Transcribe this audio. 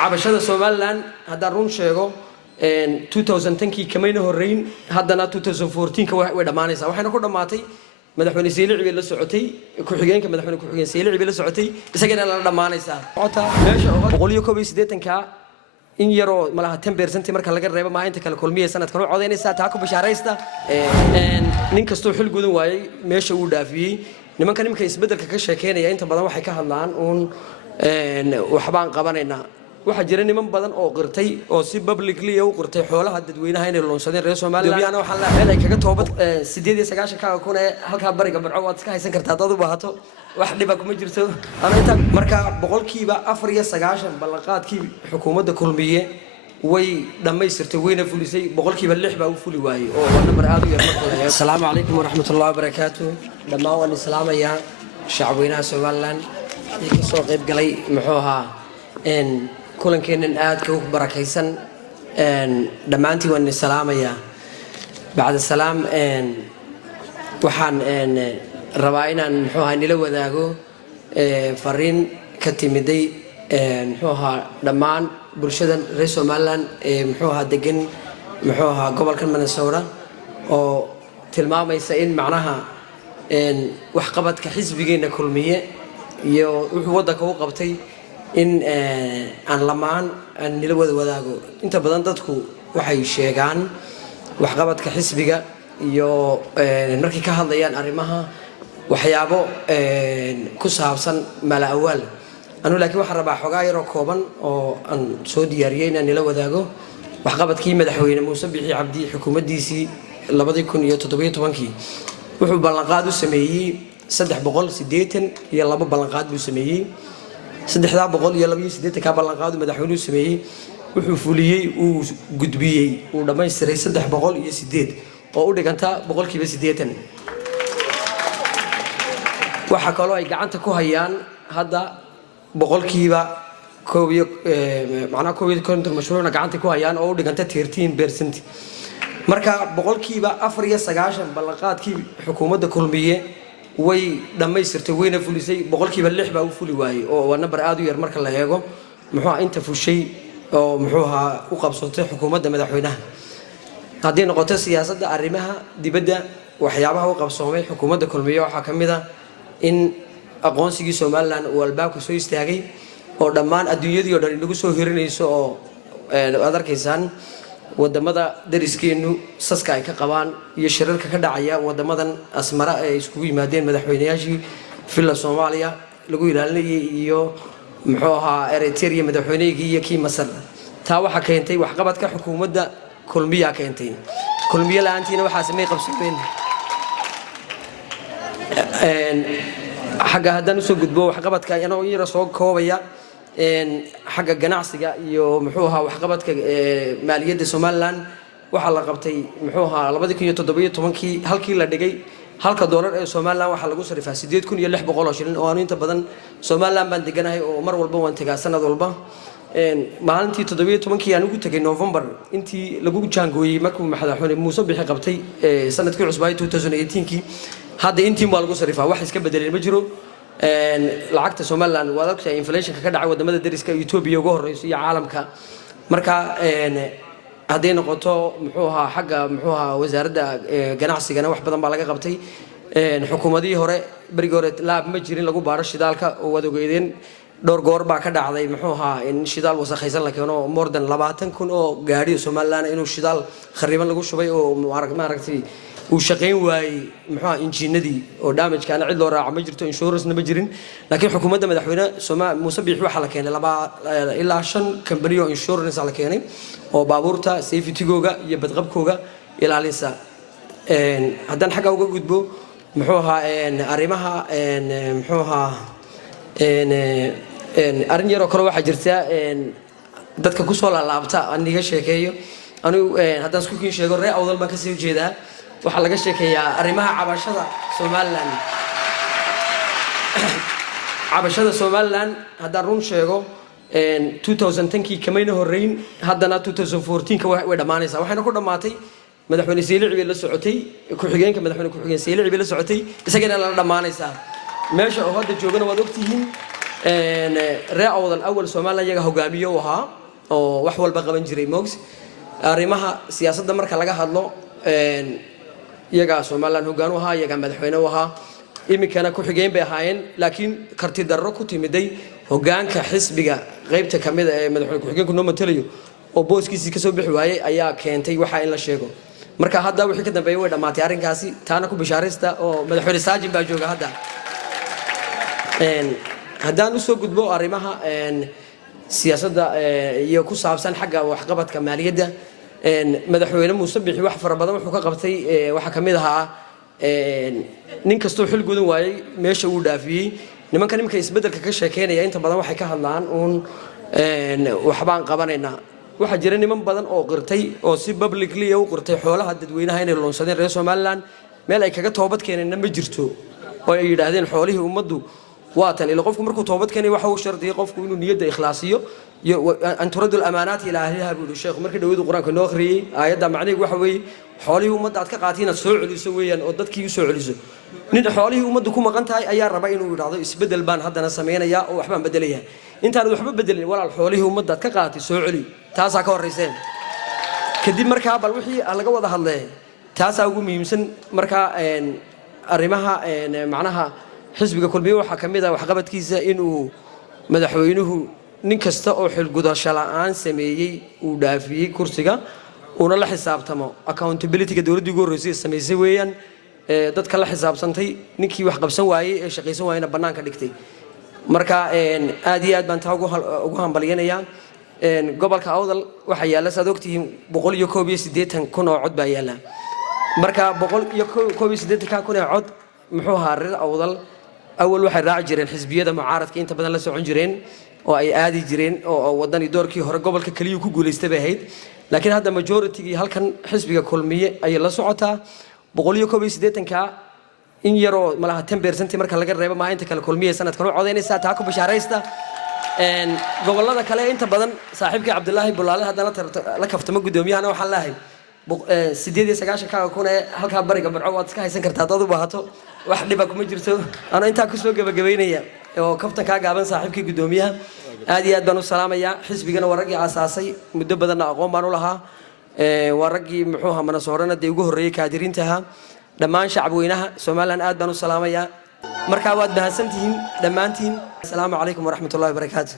cabashada Somaliland haddaan run sheego 2010kii kamayna horeyn haddana 2014ka way dhamaanaysaa waxayna ku dhamaatay madaxweyne Seelici bay la socotay ku xigeenka madaxweyne ku xigeen Seelici bay la socotay isagana la dhamaanaysaa meesha 181ka in yaro malaha 10% marka laga reebo maalinta kala kulmiye sanadkan oo codeynaysa taa ku bashaaraysta nin kasto xil gudan waayay meesha uu dhaafiyay nimanka isbedelka ka sheekeynaya inta badan waxay ka hadlaan waxbaan qabanaynaa waxa jira niman badan oo qirtay oo si publicly u qirtay xoolaha dadweynaha inay loonsadeen reer Soomaaliland waxaan la helay kaga toobad 890 ka kun ee halka bariga barco waad iska haysan kartaa dad u baahato wax dhiba kuma jirto ana inta marka boqolkiiba 94 ballanqaadkii xukuumadda kulmiye way dhamaystirtay wayna fulisay boqolkiiba 6 baa u fuli waayay oo number aad u yar marka assalaamu alaykum wa rahmatullahi wa barakatuh dhamaan waan islaamaya shacabweynaha Soomaaliland ee soo qayb galay muxuu ahaa kulankeenan aad ka barakaysan dhamaantii waan islaamaya bacda salaam waxaan rabaa inaan muxuu ahaa nila wadaago fariin ka timiday muxuu ahaa dhammaan bulshada reer Somaliland muxuu ahaa degan muxuu ahaa gobolka Minnesota oo tilmaamaysa in macnaha wax qabadka xisbigeena kulmiye iyo wuxuu wadanka u qabtay in aan lamaan aan nila wadaago inta badan dadku waxay sheegaan wax qabadka xisbiga iyo markii ka hadlayaan arrimaha waxyaabo ku saabsan mala awal anu laakiin waxa rabaa xogaa yar oo kooban oo aan soo diyaariyay inaan nila wadaago wax qabadkii madaxweyne Muuse Biixi Cabdi xukuumaddiisii 2017kii wuxuu ballanqaad u sameeyay 382 ballanqaad buu sameeyay 382 ka ballanqaad madaxweynuhu sameeyay wuxuu fuliyay uu gudbiyay uu dhameystiray 308 oo u dhiganta 80% waxa kale oo ay gacanta ku hayaan hadda boqolkiiba koobiyo macna koobiyo konton mashruucna gacanta ku hayaan oo u dhiganta 13% marka boqolkiiba 94 ballanqaadkii xukuumadda kulmiye way dhamaystirtay wayna fulisay boqolkiiba 6 baa u fuli waayay oo number aad u yar marka la eego muxuu inta fushay oo muxuu u qabsatay xukuumadda madaxweynaha hadii noqoto siyaasadda arrimaha dibadda waxyaabaha u qabsoomay xukuumadda kulmiye waxa kamid ah in aqoonsigii Somaliland uu albaabka soo istaagay oo dhammaan adduunyadii oo dhan inagu soo hirinayso oo aad arkaysaan wadamada dariskeenu saska ay ka qabaan iyo shirarka ka dhacaya wadamadan asmara ay isku yimaadeen madaxweynayaashii filla Soomaaliya lagu ilaalinayay iyo muxuu ahaa Eritrea madaxweynihii iyo kii Masar taa waxa keentay wax qabadka xukuumadda kulmiye keentay kulmiye laantiina waxa sameey qabsadeen xagga haddaan soo gudbo wax qabadka inoo yara soo koobaya xagga ganacsiga iyo muxuu ahaa wax qabadka maaliyadda Somaliland waxa la qabtay muxuu ahaa 2017kii halkii la dhigay halka dollar ee Somaliland waxa lagu sarifaa 8600 shilin oo aanu inta badan Somaliland baan deganahay oo mar walba waan tagaa sanad walba maalintii 17kii aan ugu tagay November intii lagu jaangooyay markuu madaxweyne Muuse Biixi qabtay sanadkii cusub 2018kii hadda intii ma lagu sarifaa wax iska bedelay ma jiro lacagta Somaliland waa dadka inflation ka dhacay wadamada dariska Ethiopia ugu horeyso iyo caalamka marka haday noqoto muxuu ahaa xagga muxuu ahaa wasaaradda ganacsiga wax badan baa laga qabtay xukuumadii hore bariga hore laab ma jirin lagu baaro shidaalka oo wadageedeen dhowr goor baa ka dhacday muxuu ahaa in shidaal wasakhaysan la keeno more than 20,000 oo gaari Somaliland inuu shidaal khariban lagu shubay oo maaragtay uu shaqeyn waayay muxuu injiinadii oo damage kana cid loo raaco ma jirto insurance ma jirin laakiin xukuumadda madaxweyne Soomaaliya Muuse Biixi waxa la keenay ilaa 5 company oo insurance la keenay oo baabuurta safety-googa iyo badqabkooga ilaalisa haddaan xagga uga gudbo muxuu ahaa arrimaha muxuu ahaa arrin yar oo kale waxa jirta dadka ku soo laabta aniga sheekeeyo anigu haddaan isku kiin sheego ree awdal baan ka soo jeedaa waxa laga sheekeeyaa arrimaha cabashada Somaliland haddaan run sheego 2010kii kamayna horeyn haddana 2014ka way dhamaanaysaa waxayna ku dhamaatay madaxweyne Seelici bay la socotay ku xigeenka madaxweyne ku xigeen Seelici bay la socotay isagana la dhamaanaysaa meesha oo hadda joogana waad ogtihiin ree awdal awal Soomaaliya iyaga hogaamiyo wahaa oo wax walba qaban jiray moogs arrimaha siyaasadda marka laga hadlo iyaga Soomaaliland hogaan wahaa iyaga madaxweyne wahaa imikana ku xigeen bay ahaayeen laakiin karti darro ku timiday hogaanka xisbiga qaybta kamid ah ee madaxweyne ku xigeenku noo matalayo oo booskiisii ka soo bixi waayay ayaa keentay waxa in la sheego marka hadda wixii ka dambeeyay way dhamaatay arrinkaasi taana ku bishaaraysta oo madaxweyne Saajin baa jooga hadda haddaan u soo gudbo arrimaha siyaasadda iyo ku saabsan xagga waxqabadka maaliyadda madaxweyne Muuse Bixi wax fara badan wuxuu ka qabtay waxa kamid ahaa nin kastoo xil gudan waayay meesha uu dhaafiyay nimanka nimka isbedelka ka sheekeynaya inta badan waxay ka hadlaan waxbaan qabanaynaa waxa jira niman badan oo qirtay oo si publicly u qirtay xoolaha dadweynaha inay loonsadeen reer Soomaaliland meel ay kaga toobad keeneen ma jirto oo ay yiraahdeen xoolihii ummaddu waatan ila qofku markuu toobad keenay waxa uu shardiyo qofku inuu niyadda ikhlaasiyo an turadu al-amaanaat ila ahliha buu sheekhu markii dhawadu quraanka noo akhriyay aayadda macnaheedu waxa weeye xoolihii ummadda aad ka qaatiin soo celiso weeyaan oo dadkii u soo celiso nin xoolihii ummaddu ku maqan tahay ayaa raba inuu yiraahdo isbedel baan haddana sameeynaya oo waxbaan bedelayaa intaan waxba bedelin walaal xoolihii ummadda aad ka qaatay soo celi taasa ka horeyseen kadib markaa bal wixii laga wada hadlay taasa ugu muhiimsan markaa arrimaha macnaha xisbiga kulmiye waxa kamid ah waxqabadkiisa inuu madaxweynuhu nin kasta oo xil gudasho la'aan sameeyay uu dhaafiyay kursiga una la xisaabtamo accountability-ga dawladdu ugu horeysay sameysay weeyaan dadka la xisaabtantay ninkii wax qabsan waayay ee shaqaysan waayna banaanka dhigtay marka aad iyo aad baan taa ugu hambalyeynaya gobolka awdal waxa yaala saad ogtihiin 181 kun oo cod baa yaala marka 181 kun oo cod muxuu ahaa reer awdal awal waxay raaci jireen xisbiyada mucaaradka inta badan la socon jireen oo ay aadi jireen oo wadani doorkii hore gobolka kaliya ku guuleystay bay ahayd laakiin hadda majority-gi halkan xisbiga kulmiye ay la socotaa 181 in yaroo malaha 10% marka laga reebo ma inta kale kulmiye sanadkan u codeynaysa taa ku bishaaraysta gobolada kale inta badan saaxiibkii Cabdullaahi Bulaale hadana la kaftamo gudoomiyahana waxaan laahay 98 kun ee halka bariga barco waad iska haysan kartaa dad u baahato wax dhiba kuma jirto ana inta ku soo gabagabeynaya oo kaftan ka gaaban saaxiibkii gudoomiyaha aad iyo aad baan u salaamaya xisbigana waragii aasaasay muddo badan aqoon baan u lahaa waragii muxuu ahaa mana soorana de ugu horeeyay kaadiriintaha dhammaan shacabweynaha Soomaaliland aad baan u salaamaya marka waad bahsantihiin dhammaantiin assalaamu calaykum wa rahmatullaahi wa barakaatuh